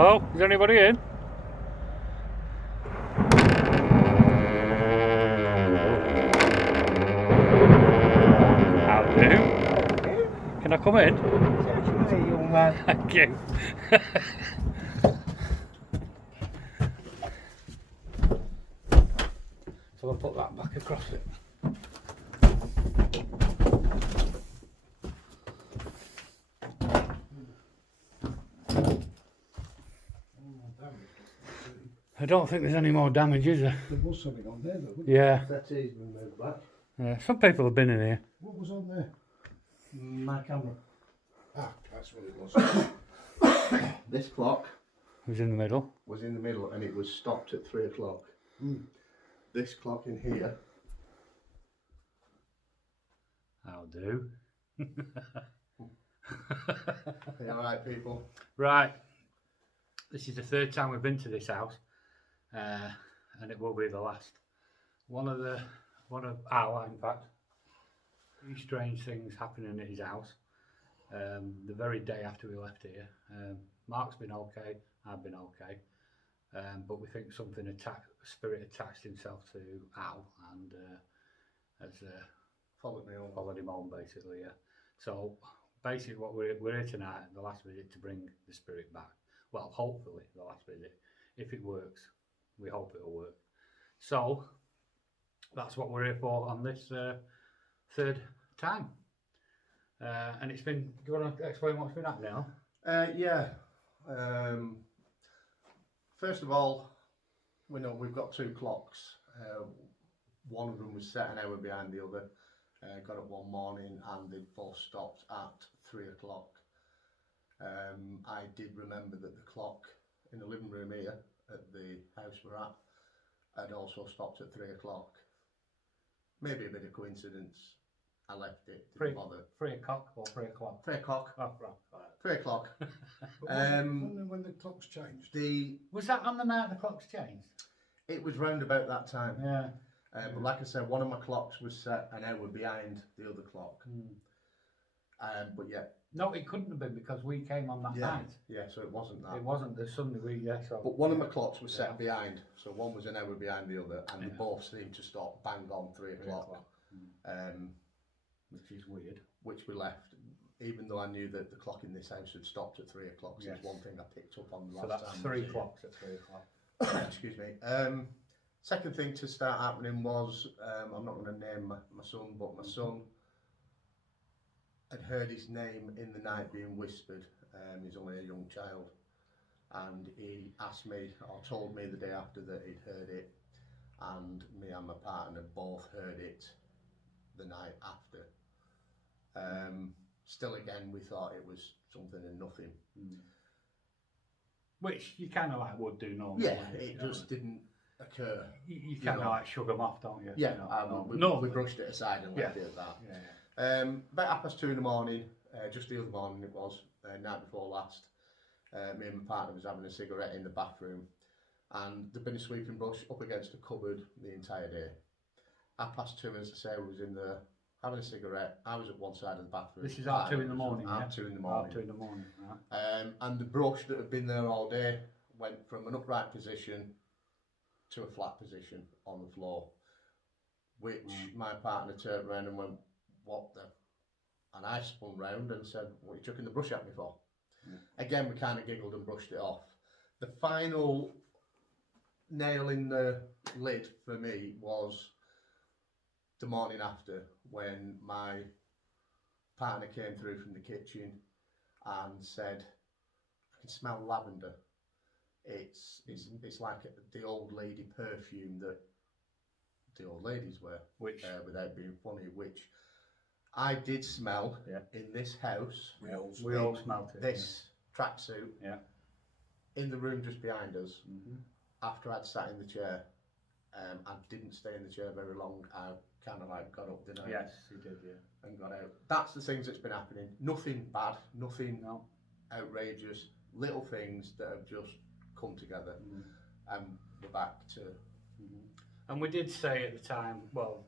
Hello? Is anybody in? How do? Can I come in? Certainly, young man. Thank you. So I'll put that back across it. I don't think there's any more damage, is there? There was something on there though, wasn't Yeah. Settee's been moved back. Yeah. Some people have been in here. What was on there? My camera. Ah, that's what it was. This clock Who's in the middle? was in the middle and it was stopped at 3 o'clock. Mm. This clock in here, How do? are alright people? Right. This is the third time we've been to this house, and it will be the last. One of our, in fact, three strange things happening at his house. The very day after we left here, Mark's been okay, I've been okay, but we think something spirit attached himself to Al and has followed him home basically. Yeah. So basically, what we're here tonight, the last visit to bring the spirit back. Well, hopefully the last visit. If it works, we hope it'll work. So that's what we're here for on this third time. And it's been. Do you want to explain what's been happening now? Yeah. First of all, we know we've got two clocks. One of them was set an hour behind the other. Got up one morning and they both stopped at 3 o'clock. I did remember that the clock in the living room here at the house we're at had also stopped at 3 o'clock. Maybe a bit of coincidence. I left it, didn't bother. 3 o'clock or 3 o'clock? 3 o'clock. Oh, right. 3 o'clock. When the clocks changed. Was that on the night the clocks changed? It was round about that time. Yeah. But like I said, one of my clocks was set an hour behind the other clock. But yeah. No, it couldn't have been because we came on that night. Yeah, so it wasn't that. It wasn't the Sunday so. But one of my clocks was set behind, so one was an hour behind the other, and they both seemed to stop bang on 3 o'clock. Which is weird. Which we left, even though I knew that the clock in this house had stopped at 3 o'clock. So it's one thing I picked up on the last time. So that's 3 clocks at 3 o'clock. Excuse me. Second thing to start happening was, I'm not going to name my son, but my son had heard his name in the night being whispered. He's only a young child, and he asked me, or told me the day after that he'd heard it, and me and my partner both heard it the night after. Still again, we thought it was something and nothing. Which you kind of like would do normally. Yeah, it just didn't occur. You kind of like shrug them off, don't you? Yeah, we brushed it aside and left it at that. Yeah. About 2:30 in the morning, just the other morning it was, night before last, me and my partner was having a cigarette in the bathroom, and there'd been a sweeping brush up against a cupboard the entire day. 2:30, as I say, was in there having a cigarette. I was at one side of the bathroom. This is 2 in the morning, yeah? 2 in the morning. 2 in the morning, right. And the brush that had been there all day went from an upright position to a flat position on the floor, which my partner turned around and went, "What the?" And I spun round and said, "What are you chucking the brush at me for?" Again, we kind of giggled and brushed it off. The final nail in the lid for me was the morning after, when my partner came through from the kitchen and said, "I can smell lavender. It's like the old lady perfume that the old ladies wear," which without being funny, which I did smell in this house. We all smelled it. This tracksuit in the room just behind us. After I'd sat in the chair, I didn't stay in the chair very long. I kind of like got up, didn't I? Yes, you did, yeah. And got out. That's the things that's been happening. Nothing bad, nothing outrageous. Little things that have just come together, and we're back to. And we did say at the time, both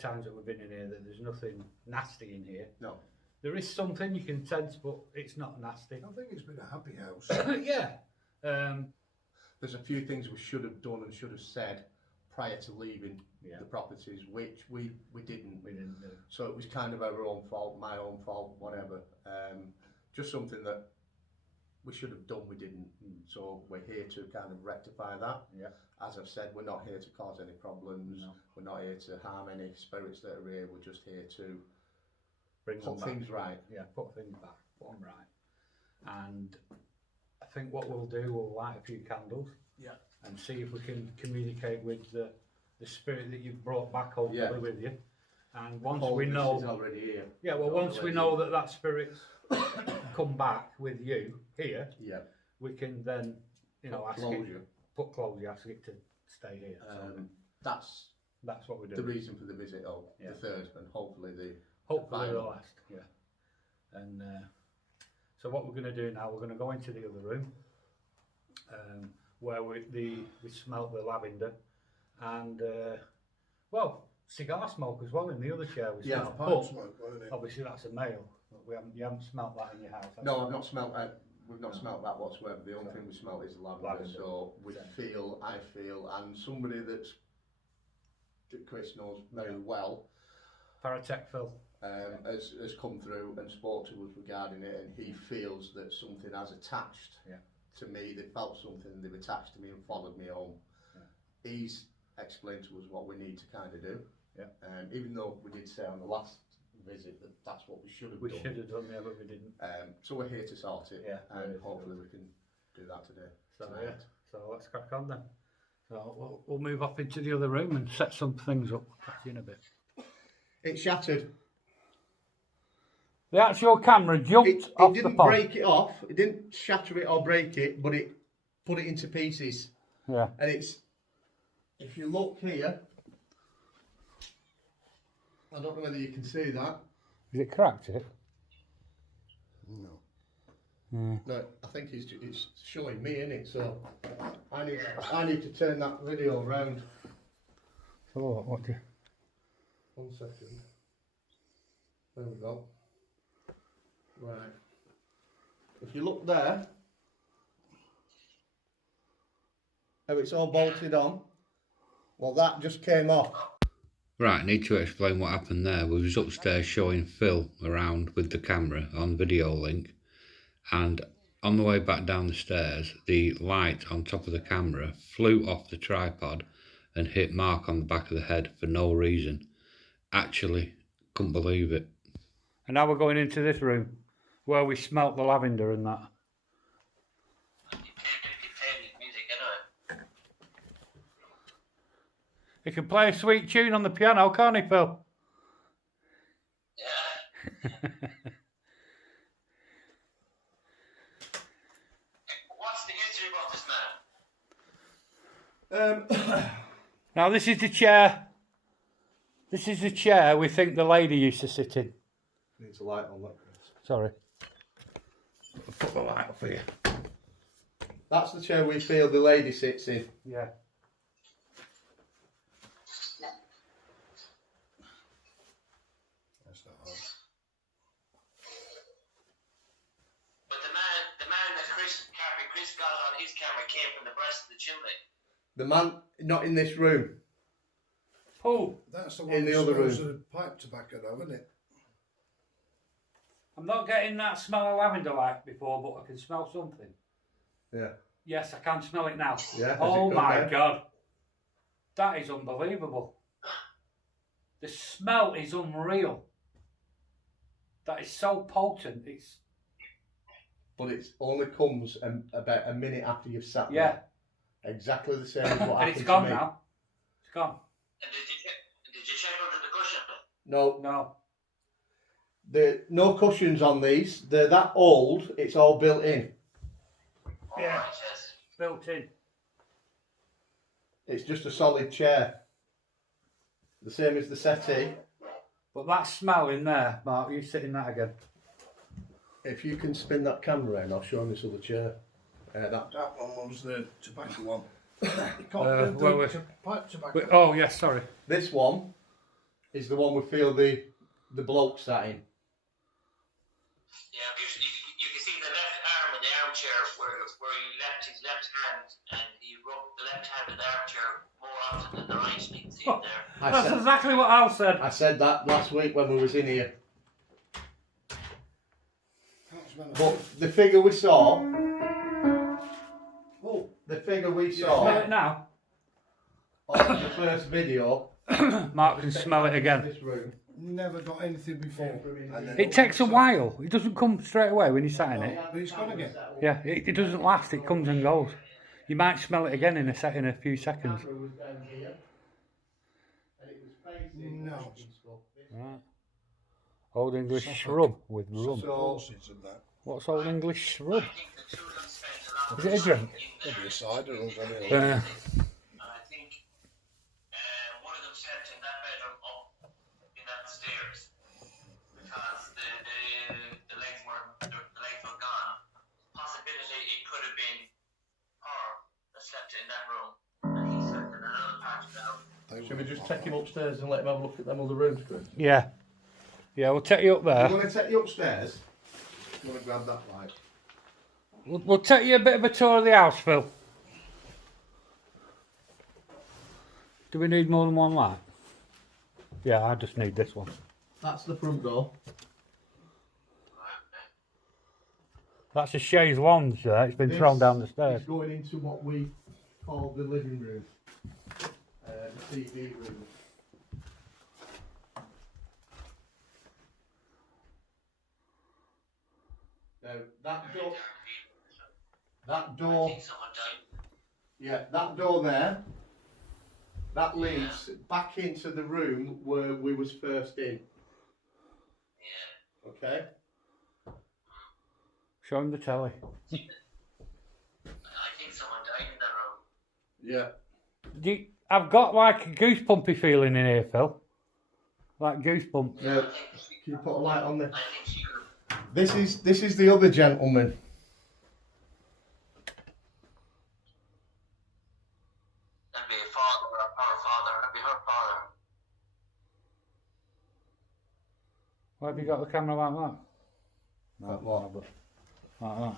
times that we've been in here, that there's nothing nasty in here. No. There is something you can sense, but it's not nasty. I think it's been a happy house. Yeah. There's a few things we should have done and should have said prior to leaving the properties, which we didn't. We didn't do. So it was kind of our own fault, my own fault, whatever. Just something that we should have done, we didn't. So we're here to kind of rectify that. Yeah. As I've said, we're not here to cause any problems. No. We're not here to harm any spirits that are here. We're just here to Bring them put back. things right. Yeah, put things back, put them right. And I think what we'll do, we'll light a few candles. Yeah. And see if we can communicate with the spirit that you've brought back hopefully with you. And once we know, is already here. yeah, well, once we know that that spirit's come back with you here, we can then, you know, ask it, put closure, ask it to stay here. So that's what we're doing. The reason for the visit, the third, and hopefully the last. Yeah. And so what we're going to do now, we're going to go into the other room where we smelt the lavender and well, cigar smoke as well in the other chair. We smelt. Pipe smoke, wasn't it? Obviously that's a male. You haven't smelt that in your house. No, I've not smelt that. We've not smelt that whatsoever. The only thing we smelt is lavender. So we feel, I feel, and somebody that Chris knows very well, Paratech Phil, has come through and spoke to us regarding it, and he feels that something has attached to me. They felt something, they've attached to me and followed me home. He's explained to us what we need to kind of do. Even though we did say on the last visit that that's what we should have done. We should have done, yeah, but we didn't. So we're here to sort it, and hopefully we can do that today. So so let's crack on then. So we'll move up into the other room and set some things up. Catch you in a bit. It shattered. The actual camera jumped off the pod. It didn't break it off. It didn't shatter it or break it, but it put it into pieces. Yeah. And it's, if you look here, I don't know whether you can see that. Is it cracked, it? No. No, I think it's showing me, innit? So I need to turn that video around. So what do you... 1 second. There we go. Right. If you look there, how it's all bolted on, well, that just came off. Right, I need to explain what happened there. We was upstairs showing Phil around with the camera on video link, and on the way back down the stairs, the light on top of the camera flew off the tripod and hit Mark on the back of the head for no reason. Actually, couldn't believe it. And now we're going into this room where we smelt the lavender and that. He can play a sweet tune on the piano, can't he, Phil? Yeah. What's the history about this man? Now this is the chair. This is the chair we think the lady used to sit in. Needs a light on that, Chris. Sorry. I'll put the light up for you. That's the chair we feel the lady sits in. Yeah. That's not hard. But the man that Chris got on his camera came from the breast of the chimney. The man not in this room. Oh, That's the one In the that other smells room. of pipe tobacco though, isn't it? I'm not getting that smell of lavender like before, but I can smell something. Yeah. Yes, I can smell it now. Yeah. Oh my God. That is unbelievable. The smell is unreal. That is so potent. It's But it only comes about a minute after you've sat yeah. there. Exactly the same as what And happened it's gone to me. now. It's gone. And did you check under the cushion? No, No. there no cushions on these. They're that old. It's all built in. Yeah. Right, yes. Built in. It's just a solid chair. The same as the settee. But that smell in there, Mark, you sit in that again. If you can spin that camera around, I'll show him this other chair. That That one was the tobacco one. You can't well, pipe tobacco. Oh, yes, sorry. This one is the one we feel the bloke sat in. Yeah, you can see the left arm in the armchair where he left his left hand and he rubbed the left hand in the armchair more often than the right. You can see it there. That's exactly what Al said. I said that last week when we was in here. But the figure we saw. Oh, the figure we Smell saw it now. on the first video. Mark can smell it again. This room. Never got anything before. And then It takes a while. It doesn't come straight away when you sat in it. But it's gone again. Yeah, it doesn't last. It comes and goes. You might smell it again in a few seconds. Camera was down here, and it was facing No. Right. Old English shrub with rum. Horses and that. What's Old English shrub? I think the two of them spent a lot of Is it a drink? Maybe a cider or something. Yeah. I think one of them slept in that bedroom up in that stairs because the legs were gone. Possibility it could have been her that slept in that room and he slept in another part of the house. Should we just take him upstairs and let him have a look at them other rooms, Chris? Yeah. Yeah, we'll take you up You there. want to take you upstairs? You want to grab that light? We'll take you a bit of a tour of the house, Phil. Do we need more than one light? Yeah, I just need this one. That's the front door. That's a chaise lounge there. It's been thrown down the stairs. It's going into what we call the living room. The TV room. Now, that door, I think someone died. yeah, that door there, that leads back into the room where we was first in. Yeah. Okay? Show him the telly. I think someone died in that room. Yeah. I've got like a goosebumpy feeling in here, Phil. Like goosebumps. Now, can you put a light on there? I think she could have. This is the other gentleman. That'd be a father or her father. That'd be her father. Why have you got the camera like that? Like what? Like that.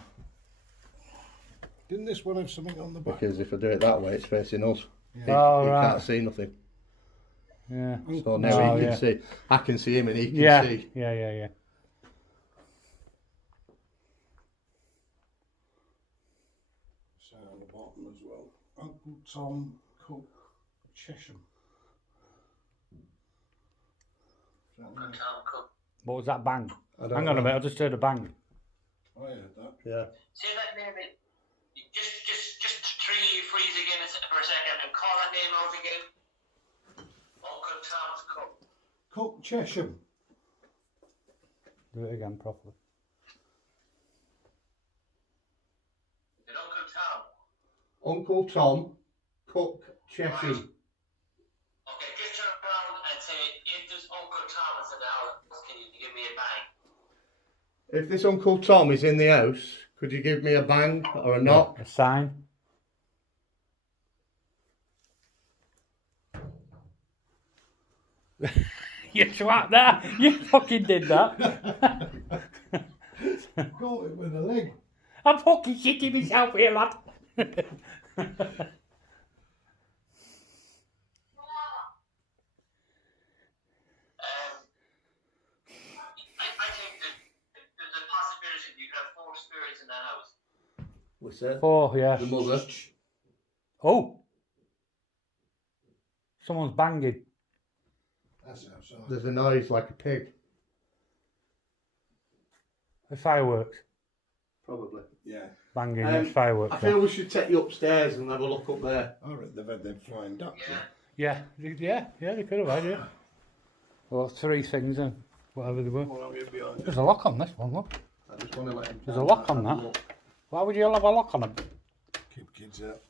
Didn't this one have something on the back? Because if I do it that way, it's facing us. Yeah. He, Oh, he right. can't see nothing. Yeah. So now Oh, he can yeah. see. I can see him and he can Yeah. see. Yeah. So on the bottom as well. Uncle Tom Cook Chesham. Uncle Tom Cook. What was that bang? I don't Hang on a know. minute, I just heard a bang. I heard that. Yeah. Say that name again. Just freeze again for a second and call that name out again. Uncle Tom's Cook. Cook Chesham. Do it again properly. Is it Uncle Tom? Uncle Tom, Cook, Chesham. Okay, just turn around and say, if there's Uncle Thomas in the house, can you give me a bang? If this Uncle Tom is in the house, could you give me a bang or a knock? A sign. You twat that. You fucking did that. Caught it with a leg. I'm fucking shitting myself here, lad. I think that there's a possibility you could have 4 spirits in the house. What's that? Oh, yeah. The mother. Oh. Someone's banging. That's outside. There's a noise like a pig. The fireworks. Probably. Yeah. Banging, there's fireworks. I feel we should take you upstairs and have a look up there. I reckon they've had them flying ducks. Yeah. Yeah, they could have had it. Well, 3 things and whatever they were. One of you behind you. There's a lock on this one, look. I just want to let him. There's a lock on that. Why would you have a lock on it? Keep kids out.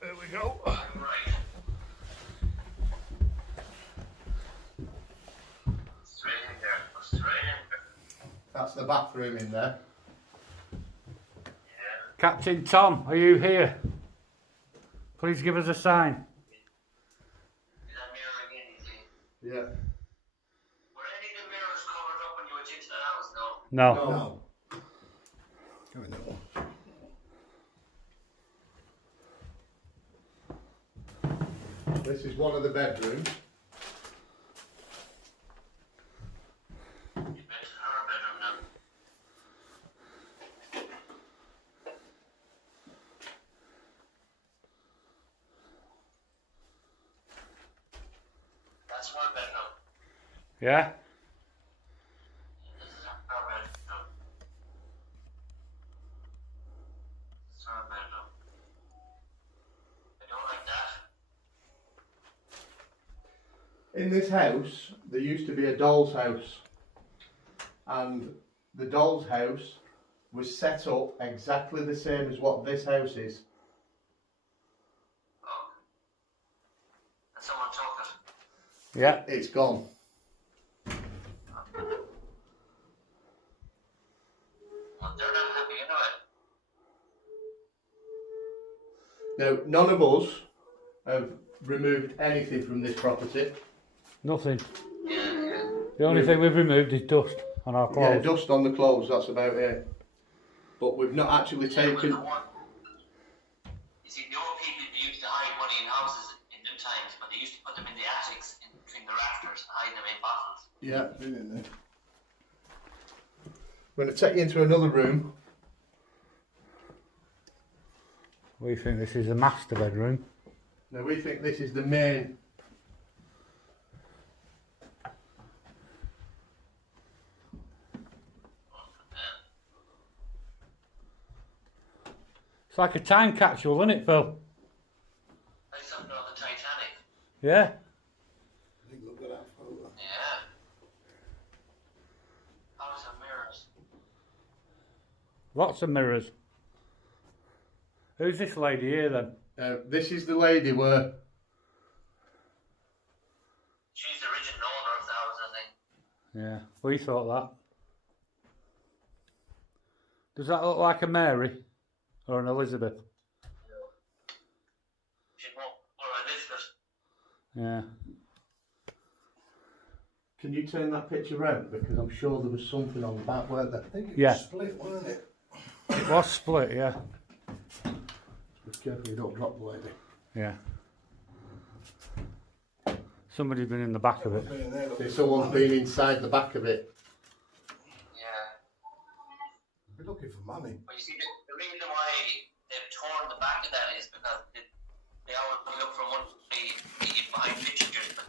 There we go. Right. Straight in there. Go straight in there. That's the bathroom in there. Yeah. Captain Tom, are you here? Please give us a sign. Is that mirror again, you see? Yeah. Were any of the mirrors covered up when you went into the house? No. No. No. Come in that one. This is one of the bedrooms. You went to her bedroom now. That's her bedroom. Yeah? This is her bedroom. This is her bedroom. I don't like that. In this house, there used to be a doll's house, and the doll's house was set up exactly the same as what this house is. Oh. And someone took it. Yeah. It's gone. Well, they're not happy anyway. Now, none of us have removed anything from this property. Nothing. Yeah. The only thing we've removed is dust on our Yeah, clothes. dust on the clothes, that's about it. But we've not actually You taken... see, the old people used to hide money in houses in them times, but they used to put them in the attics in between the rafters and hide them in bottles. Yeah. Been in there. I'm going to take you into another room. We think this is the master bedroom. Now, we think this is the main... It's like a time capsule, isn't it, Phil? Like something on the Titanic. Yeah. I think look at that photo. Yeah. House of mirrors. Lots of mirrors. Who's this lady here then? this is the lady where... She's the original owner of the house, I think. Yeah, we thought that. Does that look like a Mary or an Elizabeth? She's more Elizabeth. Yeah. Can you turn that picture round? Because I'm sure there was something on the back, weren't there? I think it Yeah. was split, wasn't it? It was split, yeah. Be careful you don't drop the lady. Yeah. Somebody's been in the back of it. Been in there, look. There's someone been inside the back of it. Yeah. We're looking for money. But you see, the reason why they've torn the back of that is because they always look for money behind pictures, but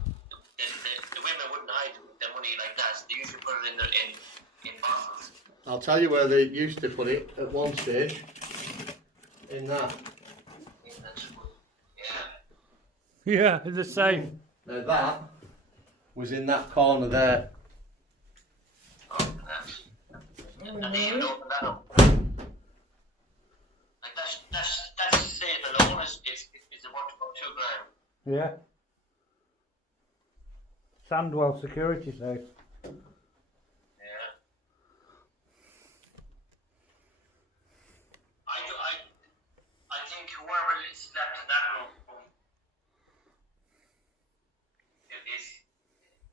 the women wouldn't hide their money like that, so they usually put it in bottles. I'll tell you where they used to put it at one stage. In that. Yeah. Yeah, it's the same. Now that was in that corner there. Oh, and they even open that up. Like that's saying alone is about $2,000. Yeah. Sandwell security safe. Yeah. I think whoever slept in that room,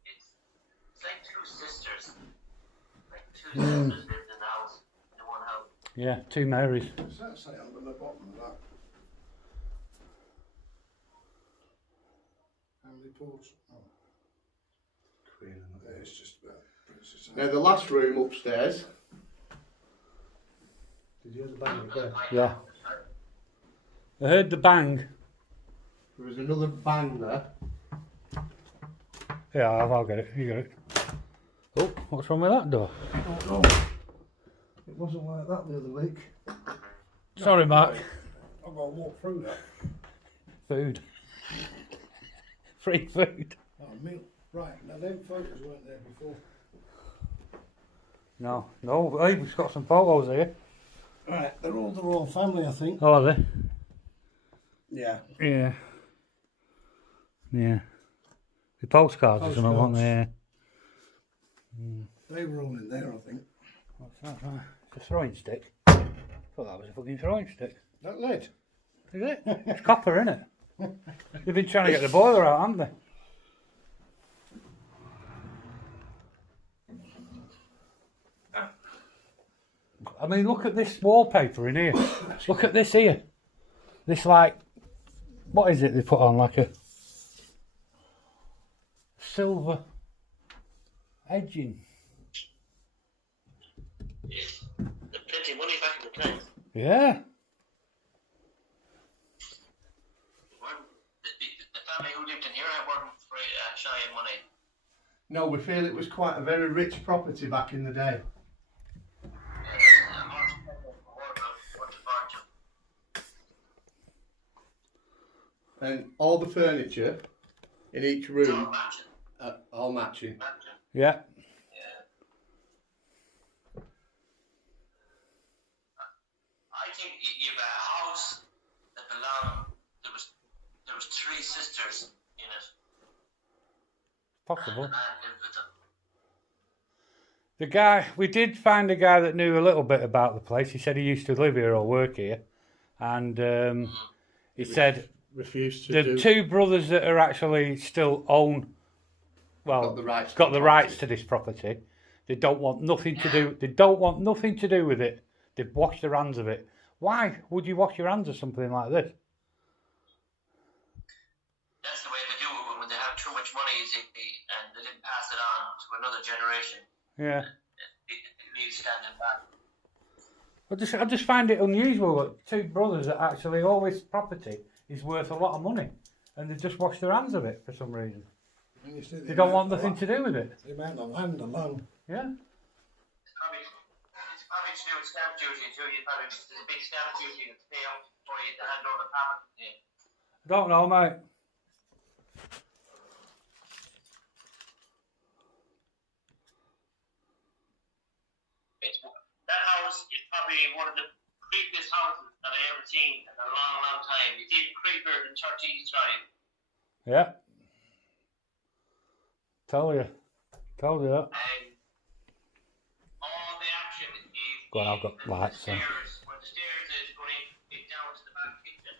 it's like two sisters. Like two sisters lived in the house, in one house. Yeah, two Marys. What's that say under the bottom of that? How many ports? Oh, there, it's just about Princess Now Anne. the last room upstairs. Did you hear the bang there? Yeah. I heard the bang. There was another bang there. Yeah, I'll get it. You get it. Oh, what's wrong with that door? Oh, it wasn't like that the other week. Sorry, Mark. I've got to walk through that. Food. Free food. Oh, milk. Right, now them photos weren't there before. No, hey, we've got some photos here. Right, they're all the royal family, I think. Oh, are they? Yeah. Yeah. Yeah. The postcards or something, weren't they? Yeah. They were all in there, I think. What's that? Right. It's a throwing stick. I thought that was a fucking throwing stick. That lead. Is it? It's copper, isn't it? They've been trying to get the boiler out, haven't they? I mean, look at this wallpaper in here. Look at this here. This, like, what is it they put on? Like a silver edging. Yes. There's plenty of money back in the time. Yeah. The family who lived in here weren't shy of money. No, we feel it was quite a very rich property back in the day. And all the furniture in each room are all matching. Yeah. I think you've a house that belonged. There was 3 sisters in it. Possible. And lived with them. The guy, we did find a guy that knew a little bit about the place. He said he used to live here or work here. And he said Refused to the do. 2 brothers that are actually still own, well, got the rights to this property. They don't want nothing to do. They don't want nothing to do with it. They've washed their hands of it. Why would you wash your hands of something like this? That's the way they do it when they have too much money, and they didn't pass it on to another generation. Yeah. It leaves standing back. I just find it unusual that 2 brothers that actually all this property is worth a lot of money, and they just wash their hands of it for some reason. And you see the They don't want amount of nothing to do with it. The amount of land alone. Yeah. It's probably to do with stamp duty too. There's a big stamp duty to pay out before you hand over the property. I don't know, mate. That house is probably one of the creepiest houses that I ever seen in a long, long time. It's even creepier than Churchy's Drive. Yeah. Told you that. All the action is Go on, I've got lights on. where the stairs is going down to the back kitchen.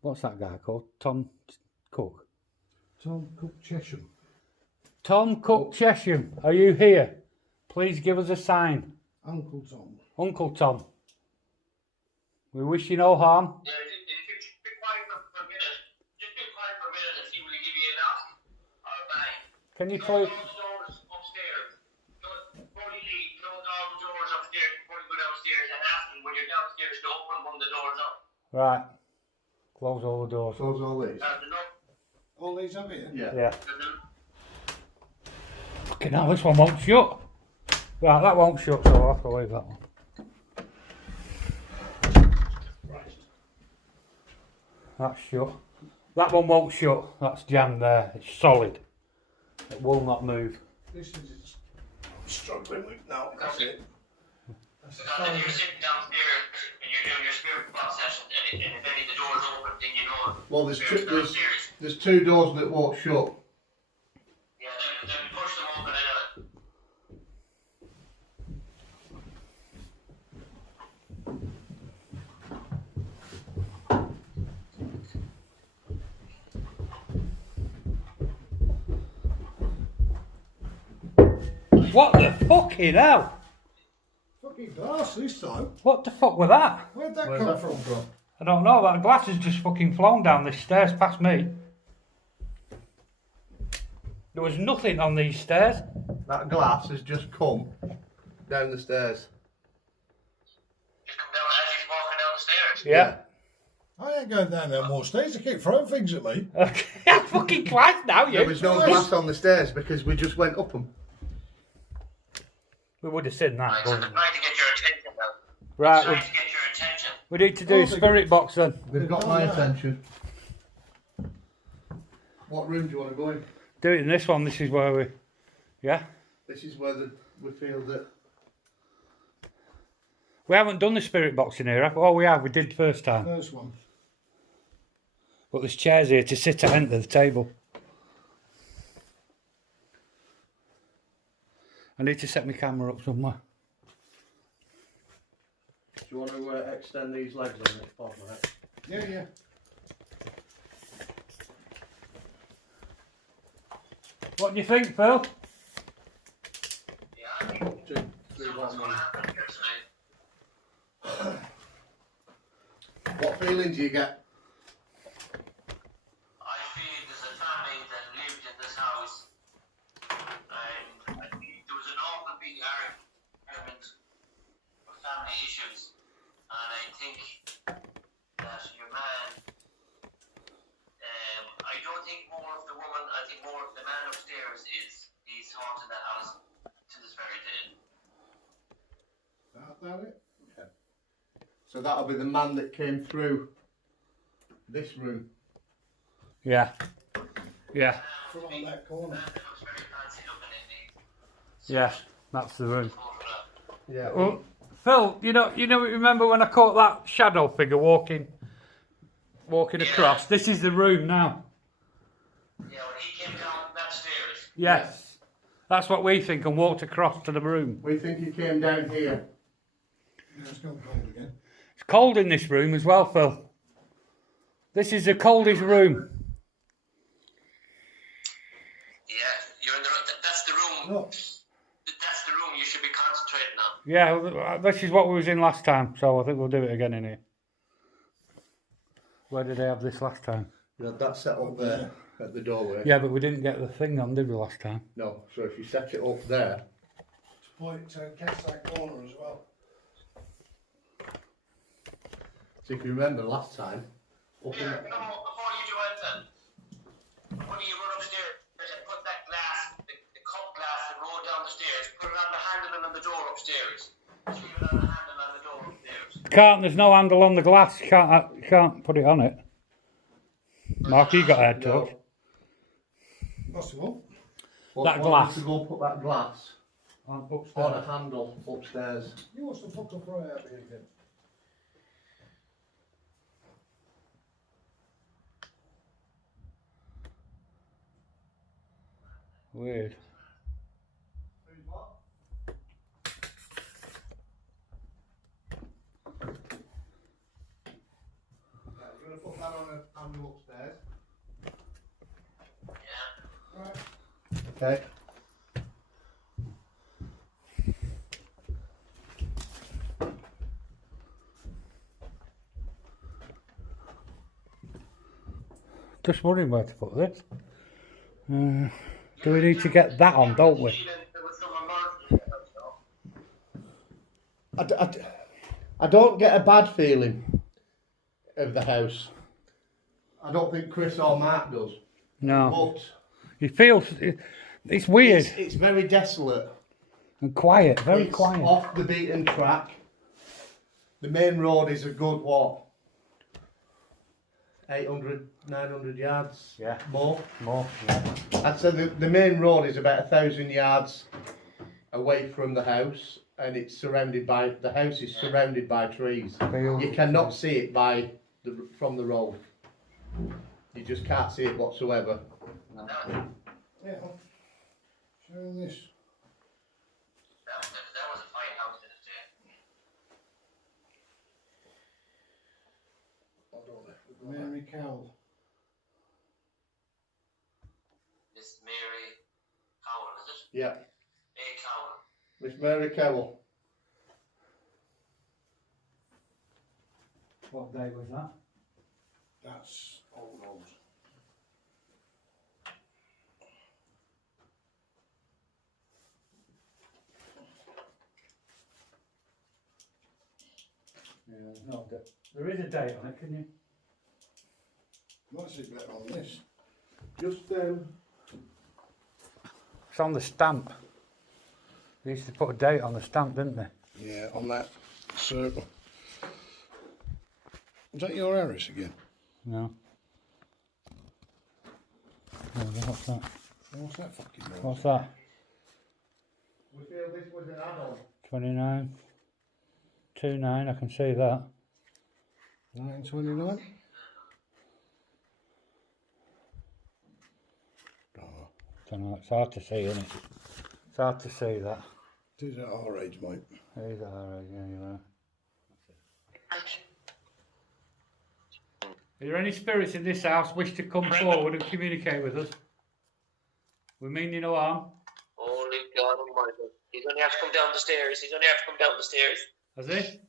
What's that guy called? Tom Cook. Tom Cook Chesham. Tom Cook Chesham, are you here? Please give us a sign. Uncle Tom. Uncle Tom. We wish you no harm. Yeah, if you just be quiet for a minute, and see will he give you a knock or a bang. Can you Close please? all the doors upstairs. Before you leave, close all the doors upstairs before you go downstairs, and ask him when you're downstairs to open one of the doors up. Right. Close all the doors. Close all these. All these up here? Yeah. Fucking hell, this one won't shut. Right, that won't shut, so I'll have to leave that one. That's shut. That one won't shut. That's jammed there. It's solid. It will not move. This is it. I'm struggling with now. That's it. That's the Because if you're sitting downstairs and you're doing your spirit box session, and if any of the doors open, then you know. Well, spirit's downstairs. there's 2 doors that won't shut. Yeah, then push them open anyway. What the fucking hell? fucking glass this time. What the fuck was that? Where'd that Where's come that from? from? I don't know. That glass has just fucking flown down the stairs past me. There was nothing on these stairs. That glass has just come down the stairs. Just come down as he's walking down the stairs. Yeah. I ain't going down there more stairs. They keep throwing things at me. Okay. Fucking glass now, you. There was no glass on the stairs because we just went up them. We would have seen that. Right, so wouldn't they're we? trying to get your attention now. Right. Trying to get your attention. We need to do a spirit box then. They've got my done that. attention. What room do you want to go in? Do it in this one. This is where we. Yeah. This is where we feel that. We haven't done the spirit box in here, have we? Oh, we have. We did first time. First one. But there's chairs here to sit at the table. I need to set my camera up somewhere. Do you want to extend these legs on this pod, mate? Yeah, yeah. What do you think, Phil? Yeah, I think 2, 3, what's 1, going to 1. happen here tonight. What feeling do you get? I feel there's a family that lived in this house, and I think there was an awful big argument for family issues, and I think that your man, I don't think more of the woman, I think more of the man upstairs he's haunting the house to this very day. That it? So that'll be the man that came through this room. Yeah. Yeah. From on that corner. That looks very fancy looking in the Yeah. That's the room. photograph. Yeah. Well, Phil, you know, remember when I caught that shadow figure walking across? This is the room now. Yeah, when he came down that stairs. Yes. That's what we think, and walked across to the room. We think he came down here. Yeah, it's gone cold again. It's cold in this room as well, Phil. This is the coldest room. Yeah, you're in the that's the room. Look, That's the room you should be concentrating on. Yeah, this is what we was in last time, so I think we'll do it again in here. Where did they have this last time? You had that set up there at the doorway. Yeah, but we didn't get the thing on, did we, last time? No, so if you set it up there, to point to catch that corner as well. so if you remember last time, up in Here, you know, before you do anything, when you run upstairs and put that glass, the cup glass that rolled down the stairs, put it on the handle and on the door upstairs. Just leave it on the handle on the door upstairs. There's no handle on the glass. You can't put it on it. Mark, you got a head touch. Possible. That glass. To go put that glass On on a handle upstairs. You watch the fuck up right out here again. Weird. Who's what? Yeah, you're going to put that on a handle upstairs. Yeah. Right. Okay. Just wondering where to put this. Do we need to get that on, don't we? There was some emergency, so. I don't get a bad feeling of the house. I don't think Chris or Mark does. No. But It feels... It's weird it's very desolate. and quiet, very It's quiet. off the beaten track. The main road is a good, what? 800, 900 yards? Yeah. More? More, yeah. I'd say the main road is about 1,000 yards away from the house, and it's surrounded by, the house is surrounded by trees. You cannot see it from the road. You just can't see it whatsoever. Yeah. Showing this. That was a fine house in the day. Mary Cowell. Miss Mary Cowell, is it? Yeah. A. Cowell. Miss Mary Cowell. What day was that? That's old road. Yeah, no, there is a date on it, can you? Might see better on this. Just, It's on the stamp. They used to put a date on the stamp, didn't they? Yeah, on that circle. Is that your Harris again? No. Oh, what's that? What's that fucking noise? What's that? we feel this was an add-on. 29. 29, I can see that. 929? Don't know, it's hard to see, isn't it? It's hard to see that. It is at our age, mate. It is alright, yeah, you are. Are there any spirits in this house wish to come forward and communicate with us? We mean you no harm. Holy God Almighty. He's only have to come down the stairs. He's only have to come down the stairs. Has he?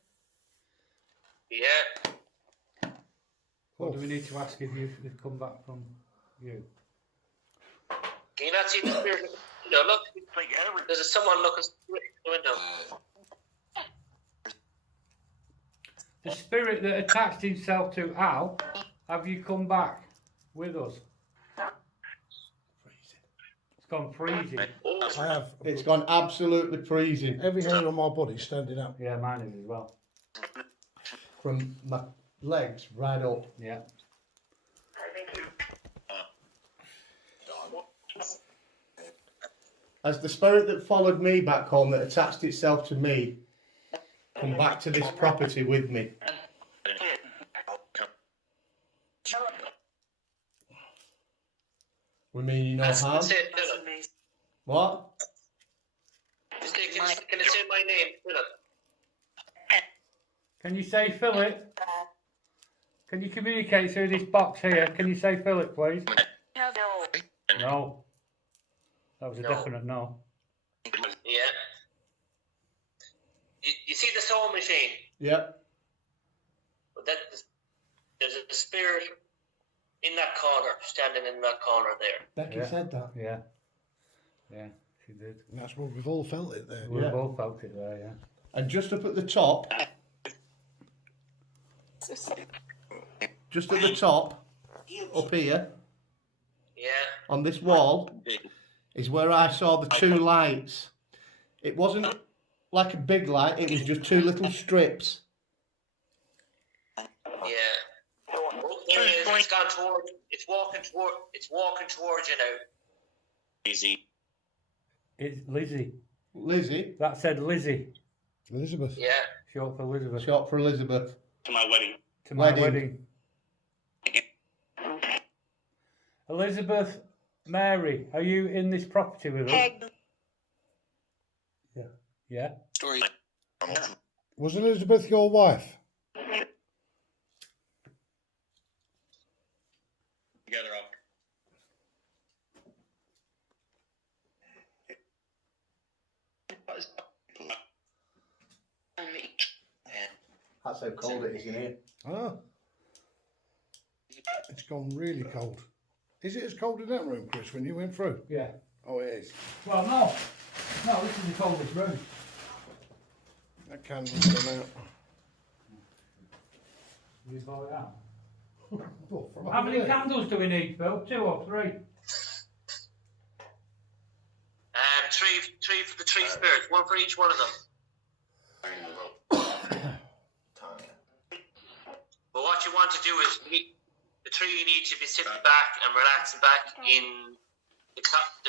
Yeah. What do we need to ask if they've come back from you? Can you not see the spirit? No, look. There's someone looking through the window. The spirit that attached himself to Al, have you come back with us? It's gone freezing. I have. It's gone absolutely freezing. Every hair on my body standing up. Yeah, mine is as well. From my legs right up. Yeah. As the spirit that followed me back home, that attached itself to me, come back to this property with me. We mean you no harm? That's it, Philip. What? Can it say my name, Philip? Can you say Philip? Can you communicate through this box here? Can you say Philip, please? No. That was a definite no. Yeah. You see the sewing machine? Yeah. But there's a spirit in that corner, standing in that corner there. Becky said that. Yeah. Yeah, she did. And that's what we've all felt it there. We've all felt it there, yeah. And just up at the top, up here, Yeah. on this wall, is where I saw the two lights. It wasn't like a big light, it was just two little strips. Yeah. There it is. It's gone toward. It's walking towards you now. Easy. It's Lizzie. Lizzie? That said Lizzie. Elizabeth. Yeah. Short for Elizabeth. Short for Elizabeth. To my wedding. To my wedding. Elizabeth, Mary, are you in this property with us? Yeah. Yeah? Story. Was Elizabeth your wife? Get her up. That's how cold it is in here. Ah. It's gone really cold. Is it as cold in that room, Chris, when you went through? Yeah. Oh, it is. Well, no. No, this is the coldest room. That candle's gone out. You blow it out. Oh, from How up many there. candles do we need, Phil? 2 or 3? Three for the tree spirits. One for each one of them. But what you want to do is, the tree needs to be sitting back and relaxing back in the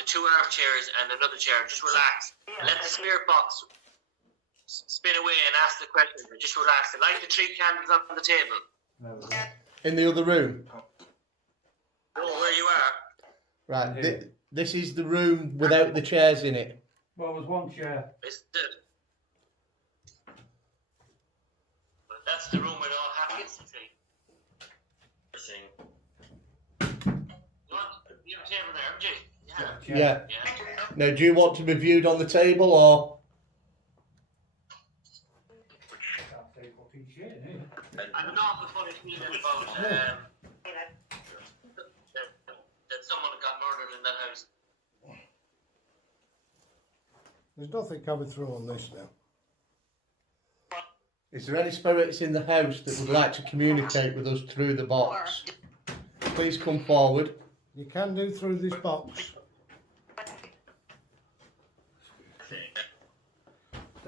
2 armchairs and another chair. Just relax. And let the spirit box spin away and ask the questions. And just relax. And light the 3 candles on the table. In the other room? Know where you are. Right, this is the room without the chairs in it. Well, there's 1 chair. But that's the room where it all happens, you see. You have a table there, haven't you? Yeah. Now, do you want to be viewed on the table or? I'm an awful funny feeling about that someone got murdered in that house. There's nothing coming through on this now. Is there any spirits in the house that would like to communicate with us through the box? Please come forward. You can do through this box. Say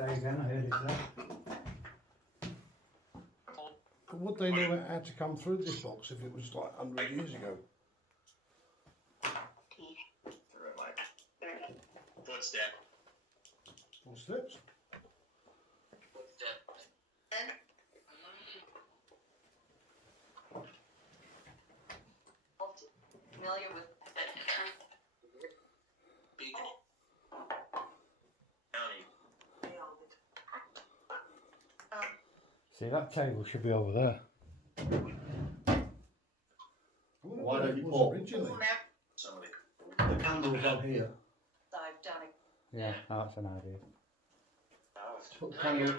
again, I heard it there. But would they know how to come through this box if it was like 100 years ago? Footstep. Full steps? Familiar with See, that table should be over there. Why don't you was put originally? the candles on here? I've done it. Yeah, that's an idea. Put the candles.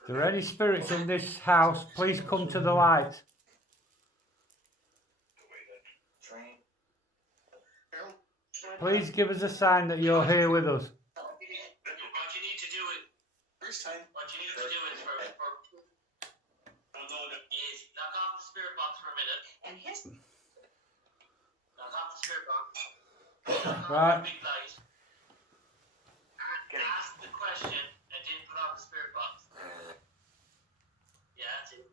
If there are any spirits in this house, please come to the light. Please give us a sign that you're here with us. What you need to do is knock off the spirit box for a minute. And his Knock off the spirit box. Right. Big light. Ask the question and then put on the spirit box. Yeah, that's it.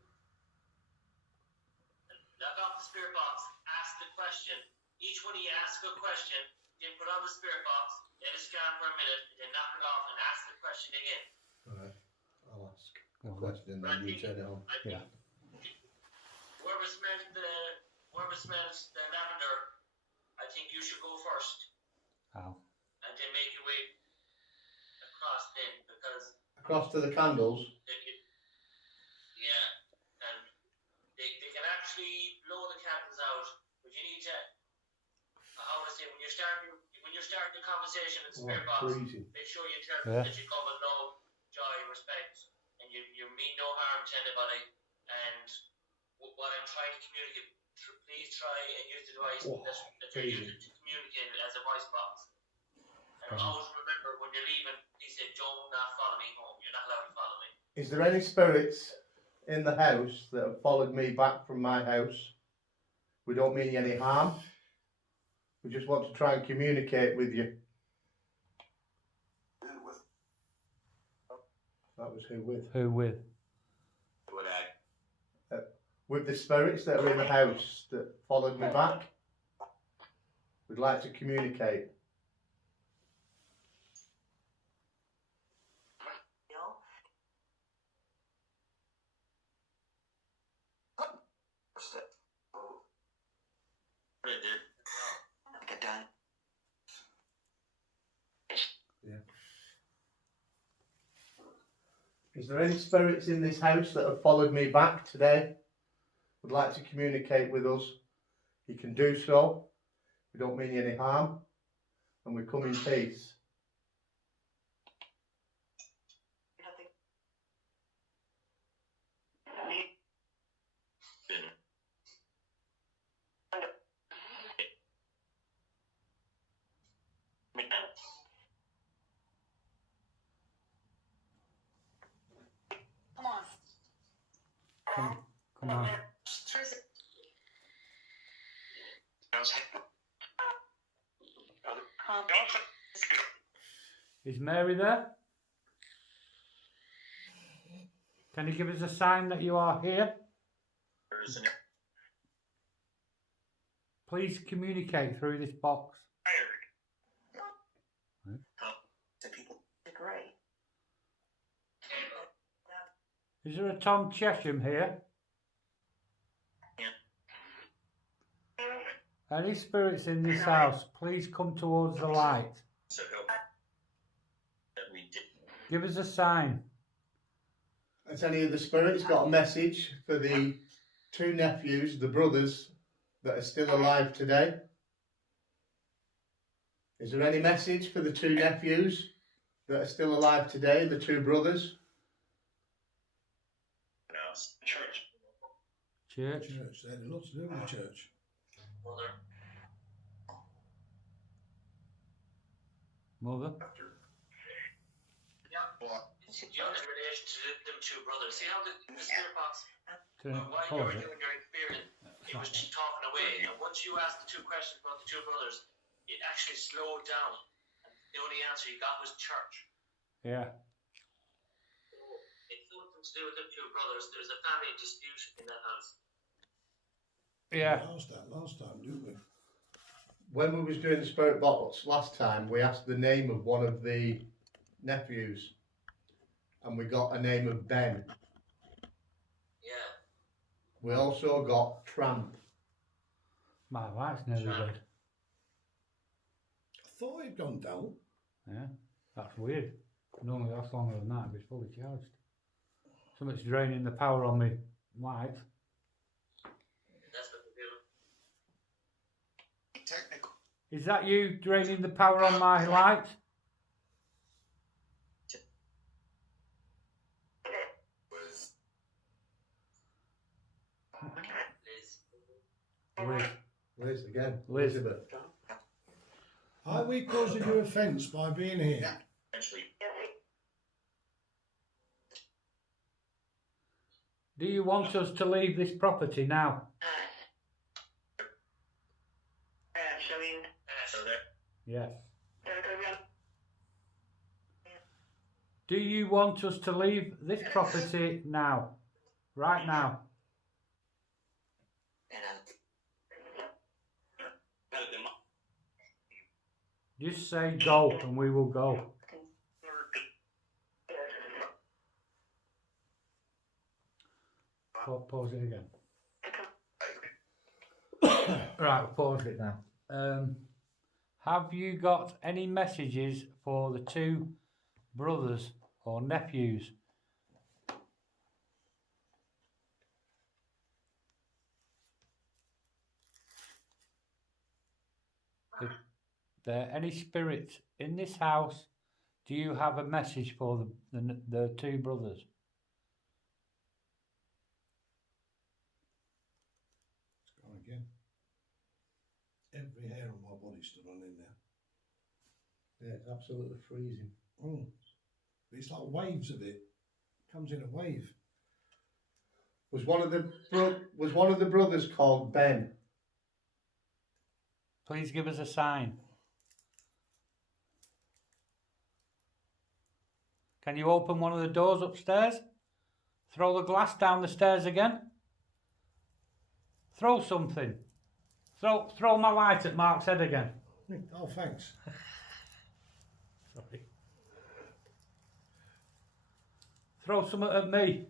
Knock off the spirit box. Ask the question. Each one of you ask a question, then put on the spirit box, let it scan for a minute, then knock it off and ask the question again. Alright, I'll ask a question then you turn it on. Yeah. Whoever smells the lavender, I think you should go first. How? And then make your way across then, because Across to the candles. yeah, and they can actually blow the candles out, but you need to, how to say, when you're starting the conversation in the spirit box, Freezing. make sure you tell Yeah. them that you come with love, joy, respect, and you mean no harm to anybody. And what I'm trying to communicate, please try and use the device that you're using to communicate as a voice box. And always remember, when you're leaving, please say, don't not follow me home. You're not allowed to follow me. Is there any spirits in the house that have followed me back from my house? We don't mean any harm. We just want to try and communicate with you. That was who with? Who with? With the spirits that are in the house that followed me back. We'd like to communicate. Is there any spirits in this house that have followed me back today? Would like to communicate with us? You can do so. We don't mean any harm. And we come in peace. come on. Come on. Is Mary there? Can you give us a sign that you are here? Please communicate through this box. Great. Is there a Tom Chesham here? Any spirits in this house, please come towards the light. Give us a sign. Has any of the spirits got a message for the two nephews, the brothers, that are still alive today? Is there any message for the two nephews that are still alive today, the two brothers? Church. Church. Church. They had a lot to do with the church. Mother. Mother. Yeah. In relation to them two brothers. See how the spirit box, Turn while you pause were it. doing your experience, it was talking away. And once you asked the two questions about the two brothers, it actually slowed down. And the only answer you got was church. Yeah. It's something to do with the two brothers. There's a family dispute in that house. Yeah. Last time, didn't we? When we was doing the spirit box last time, we asked the name of one of the nephews, and we got a name of Ben. Yeah. We also got Tramp. My wife's nearly dead. I thought he'd gone down. Yeah, that's weird. Normally that's longer than that if it's fully charged. Something's draining the power on me light. That's what we're doing. Technical. Is that you draining the power on my light? Liz. Liz again. Liz. Elizabeth. Are we causing you offence by being here? Do you want us to leave this property now? Yes. Do you want us to leave this property now? Right now? Just say go and we will go. Pause it again. Right, we'll pause it now. Have you got any messages for the two brothers or nephews? If there are any spirits in this house, do you have a message for the two brothers? It's gone again. Every hair on my body stood on end there. Yeah, it's absolutely freezing. Mm. It's like waves of it. Comes in a wave. Was one of the brothers called Ben? Please give us a sign. Can you open one of the doors upstairs? Throw the glass down the stairs again. Throw something. Throw my light at Mark's head again. Oh, thanks. Sorry. Throw something at me.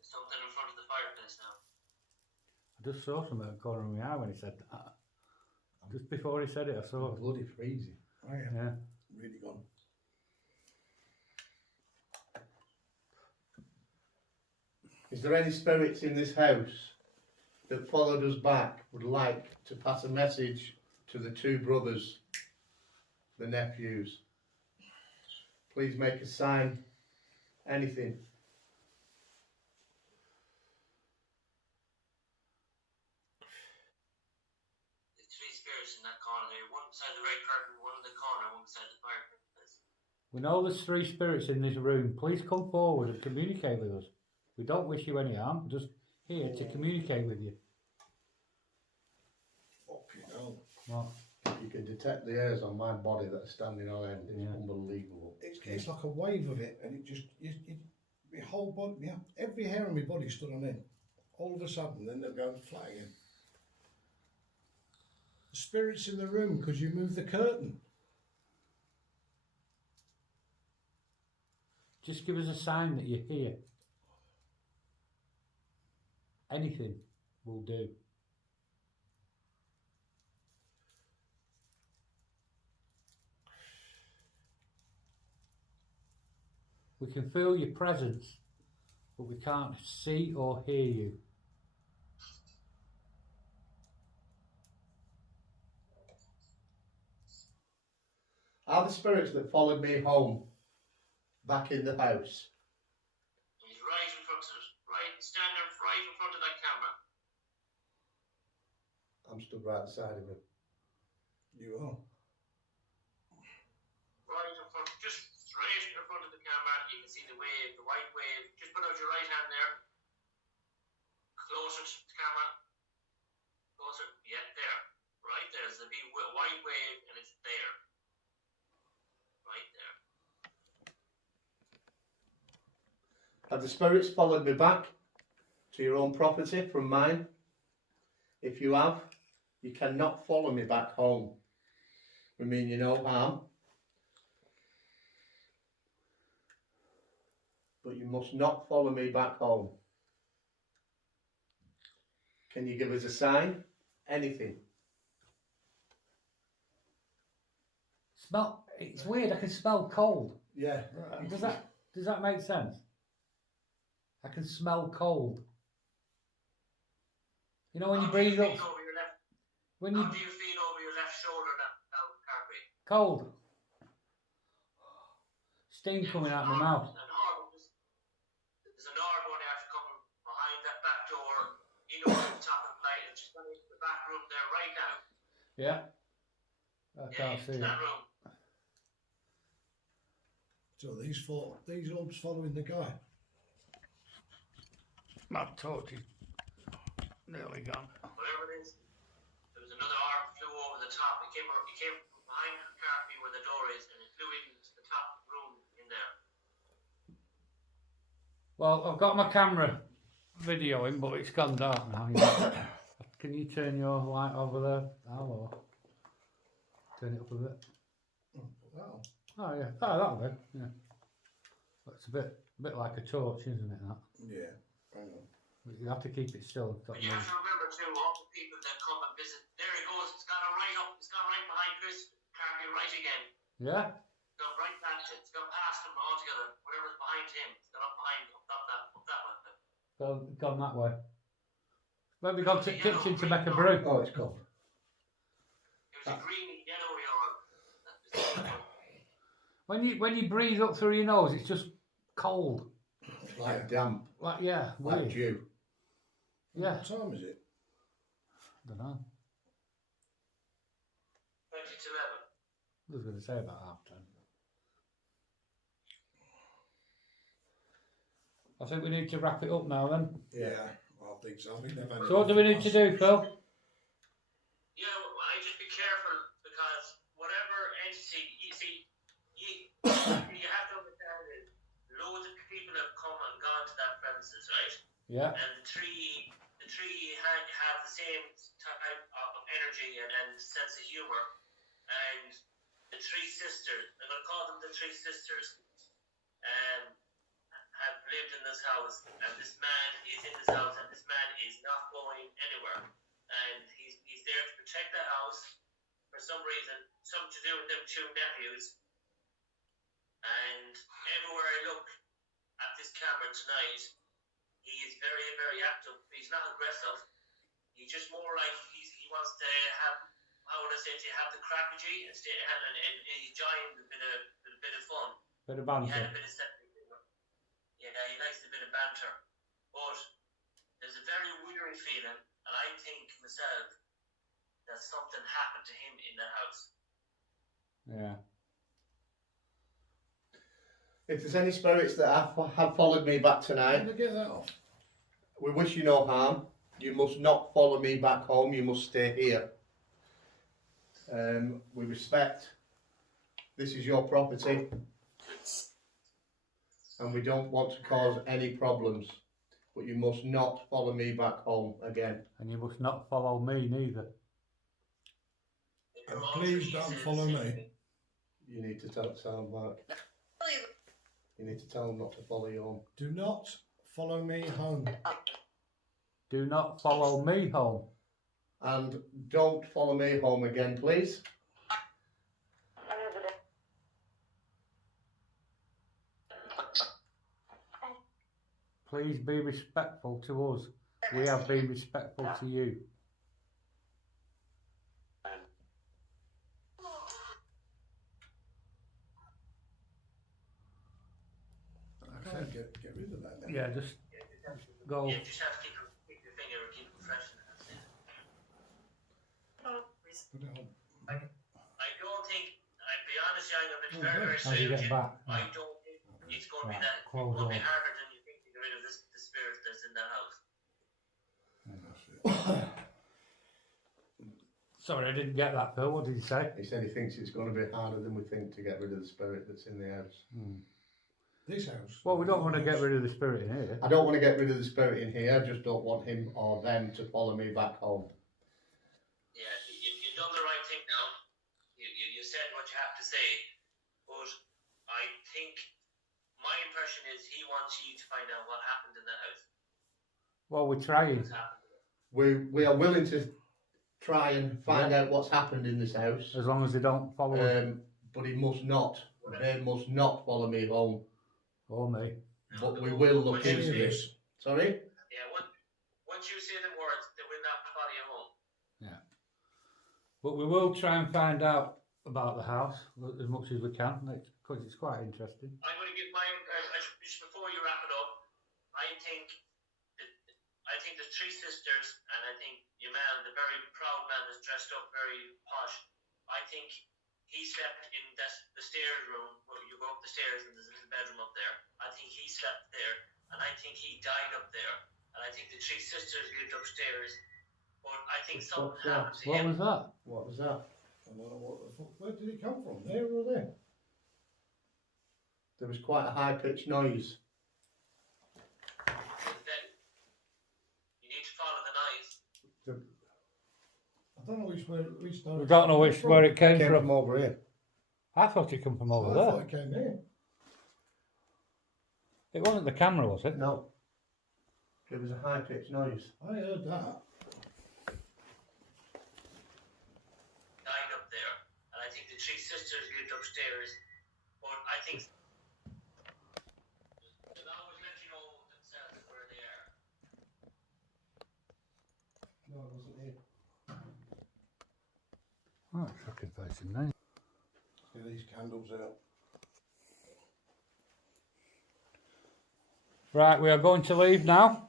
Something in front of the fireplace now. I just saw something at the corner of my eye when he said that. Just before he said it, I saw it. Bloody freezing. I am Yeah. really gone. Is there any spirits in this house that followed us back would like to pass a message to the two brothers, the nephews? Please make a sign, anything. The three spirits in that corner there, one beside the red curtain, one in the corner, one beside the fireplace. We know there's three spirits in this room. Please come forward and communicate with us. We don't wish you any harm. Just here to communicate with you. Fucking hell. What? You can detect the hairs on my body that are standing on end. It's Yeah. unbelievable. It's like a wave of it, and it just my whole body, yeah, every hair on my body stood on end. All of a sudden, then they're going flat again. The spirits in the room because you moved the curtain. Just give us a sign that you're here. Anything will do. We can feel your presence, but we can't see or hear you. Are the spirits that followed me home back in the house? He's right in front of it. Standing right in front of that camera. I'm stood right beside of him. You are. Right in front, just straight in front of the camera. You can see the wave, the white wave. Just put out your right hand there. Closer to the camera. Closer. Yeah, there. Right there. There's a big white wave and it's there. Right there. Have the spirits followed me back to your own property from mine? If you have, you cannot follow me back home. We mean you no harm. But you must not follow me back home. Can you give us a sign? Anything? Smell. It's weird. I can smell cold. Yeah. Does that make sense? I can smell cold. You know when you How do you breathe feel up. over your left? When you How do you feel over your left shoulder now, Carby? cold. Steam coming out of my mouth. And horrible. There's an orb only after coming behind that back door, on the top of the plate, and just gone into the back room there right now. Yeah. I can't see it. That room. So these orbs following the guy. My torch is nearly gone. Whatever it is, there was another arm flew over the top. It came behind Carby where the door is, and it flew into the top room in there. Well, I've got my camera videoing, but it's gone dark now. You know. Can you turn your light over there, Al, or turn it up a bit? Wow. Oh yeah, that'll do. Yeah, that's a bit like a torch, isn't it? That. Yeah. Hang on. But you have to keep it still. But you have to remember too, all the people that come and visit. There it goes. It's gone right up. It's gone right behind Chris Carby, right again. Yeah. It's gone right past it. It's gone past him altogether. Whatever's behind him, it's gone up behind up that way. Gone that way. Maybe gone to the kitchen to make a brew. Oh, it's cold. It was a greeny yellow orb. When you breathe up through your nose, it's just cold. Like damp. Like yeah, Like weird. dew. Yeah. What time is it? Don't know. 20 to 11. I was going to say about half 10. I think we need to wrap it up now then. Yeah. I think so. I think they've had So what do we need to do, Phil? Yeah, well, I just be careful because whatever entity you have to understand is loads of people have come and gone to that premises, right? Yeah. And the tree have the same type of energy and sense of humour. And the three sisters, I'm going to call them the three sisters, have lived in this house, and this man is in this house, and this man is not going anywhere. And he's there to protect the house for some reason, something to do with them two nephews. And everywhere I look at this camera tonight, he is very, very active. He's not aggressive. He's just more like he wants to have, how would I say, to have the crackagy and he's enjoying a bit of fun. Bit of He had banter. a bit of yeah, he likes a bit of banter. But there's a very weary feeling, and I think myself that something happened to him in the house. Yeah. If there's any spirits that have followed me back tonight, Can I get that off? we wish you no harm. You must not follow me back home. You must stay here. We respect. This is your property. And we don't want to cause any problems. But you must not follow me back home again. And you must not follow me neither. And please don't follow me. You need to tell Sam back. You need to tell him not to follow you home. Do not follow me home. Do not follow me home. And don't follow me home again, please. Please be respectful to us. We have been respectful to you. I can't get rid of that now. Yeah, just go. You just have to keep your finger and keep it fresh. Put it on. I don't think, I'll be honest, I'm a bit very, very How do you straight with get you. back? I don't think it's going to be Right, that. It's close going to be off. harder than you think to get rid of the spirit that's in that house. That's it. Sorry, I didn't get that, Phil. What did you say? He said he thinks it's going to be harder than we think to get rid of the spirit that's in the house. This house. Well, we don't want to get rid of the spirit in here. I don't want to get rid of the spirit in here. I just don't want him or them to follow me back home. Yeah, you've done the right thing now. You said what you have to say, but I think my impression is he wants you to find out what happened in the house. Well, we're trying. What's happened. we are willing to try and find out what's happened in this house. As long as they don't follow us. But he must not. They must not follow me home. Or me. But we will look into this. Sorry? Yeah, once you say the words, they will not follow you home. Yeah. But we will try and find out about the house as much as we can, because it's quite interesting. I'm going to give my just before you wrap it up. I think there's three sisters, and I think your man, the very proud man, that's dressed up very posh. I think he slept in the stairs room where you go up the stairs and there's a little bedroom up there. I think he slept there, and I think he died up there. And I think the three sisters lived upstairs. But I think something happened to him. What was that? What was that? I don't know what the fuck. Where did it come from? There or there? There was quite a high-pitched noise. Then you need to follow the noise. I don't know which way we started. We don't know where it came Came from. from over here. I thought it came from over I there. thought it came here. It wasn't the camera, was it? No. It was a high-pitched noise. I heard that. Died up there, and I think the three sisters lived upstairs. But I think they'll always let you know themselves where they are. No, it wasn't here. Oh, it's fucking facing nice. Get these candles out. Right, we are going to leave now.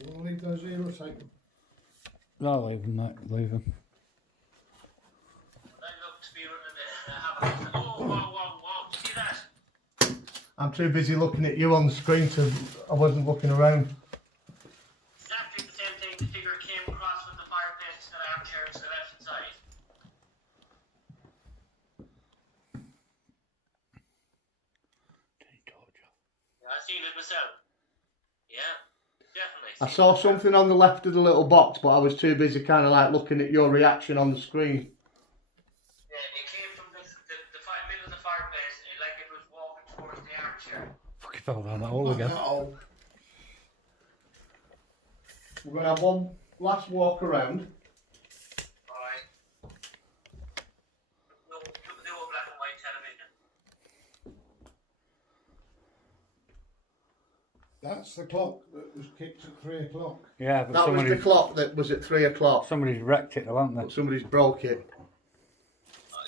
You want to leave those here or take them? No, leave them, mate. Leave them. I look to be having a whoa, see that? I'm too busy looking at you on the screen I wasn't looking around. Exactly the same thing. The figure came across from the fireplace to the armchair to the left hand side. Yeah, I seen it myself. Yeah, definitely. I saw something on the left of the little box, but I was too busy kind of like looking at your reaction on the screen. Yeah, it came from the middle of the fireplace, like it was walking towards the armchair. Fucking fell down that hole again. Uh-oh. We're going to have one last walk around. Alright. No black and white television. That's the clock that was kicked at 3 o'clock. Yeah, but That was the clock that was at 3 o'clock. somebody's wrecked it, though, haven't But somebody's broke it. Oh,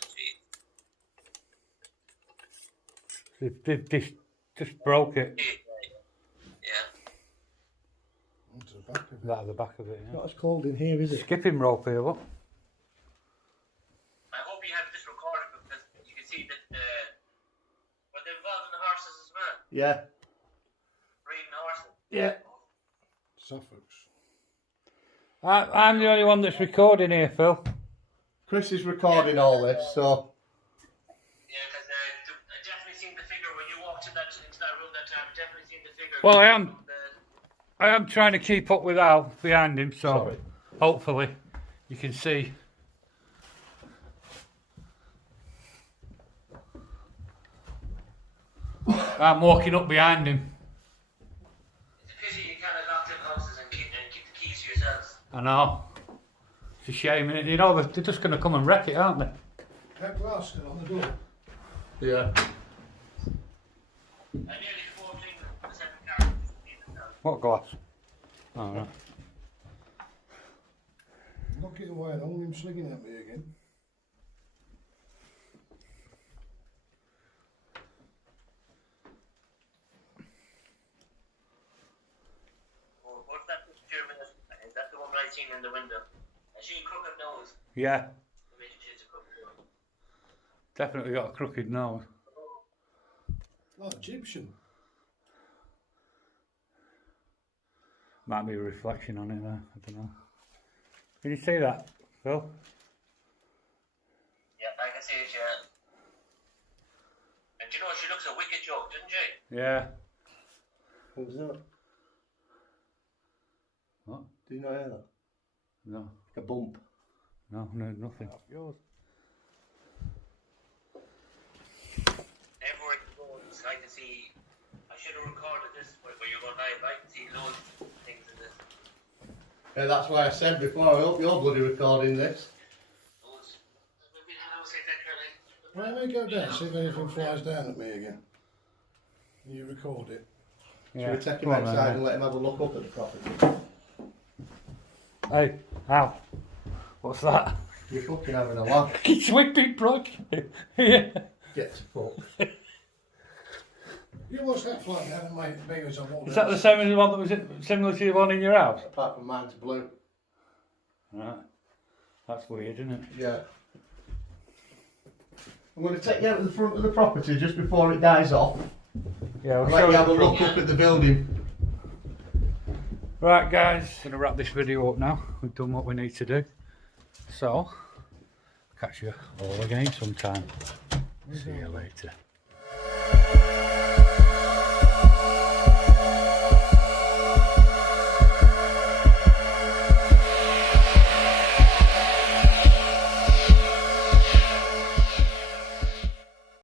gee. they? Just broke it. Yeah. Onto the back of it. That at the back of it, yeah. Not as cold in here, is it? Skipping rope here, look. I hope you have this recorded because you can see that were they involved in the horses as well? Yeah. Breeding horses. Yeah. Suffolk's. I'm the only one that's recording here, Phil. Chris is recording all this, so Yeah, because I definitely seen the figure when you walked into that room that time. Definitely seen the figure. Well, I am trying to keep up with Al behind him, so Sorry. hopefully you can see. I'm walking up behind him. It's a pity you can't lock them houses and keep the keys to yourselves. I know. It's a shame, innit? You know, they're just going to come and wreck it, aren't they? That glass still on the door. yeah. I nearly 14 the second car. What glass? Oh, no. Knock it away, I don't want him slinging at me again. Oh, what's that picture of it? Is that the one I seen in the window? I seen crooked nose. Yeah, The way she has a crooked nose. definitely got a crooked nose. Like Egyptian. Might be a reflection on it there, I don't know. Can you see that, Phil? Yeah, I can see it, yeah. And do you know, she looks a wicked joke, doesn't she? Yeah. What was that? What? Do you not hear that? No, A bump. no, nothing. Yours. Everywhere you go, it's like to see should have recorded this where you're going live. I can see loads of things in this. Yeah, that's why I said before, I hope you're bloody recording this. Loads. Maybe I was saying that, Caroline. Why don't we go down, see if anything flies down at me again? And you record it. Should we take him outside and let him have a look up at the property? Hey, Al, what's that? You're fucking having a laugh. It's wicked, bro. Yeah. Get to fuck. You watched that fly down at me as I walked Is that the same as the one that was similar to the one in your house? Apart from mine's blue. Right. That's weird, isn't it? Yeah. I'm going to take you out to the front of the property just before it dies off. Yeah, I'll let you have a look up at the building. Right, guys, gonna wrap this video up now. We've done what we need to do. So, catch you all again sometime. See you later.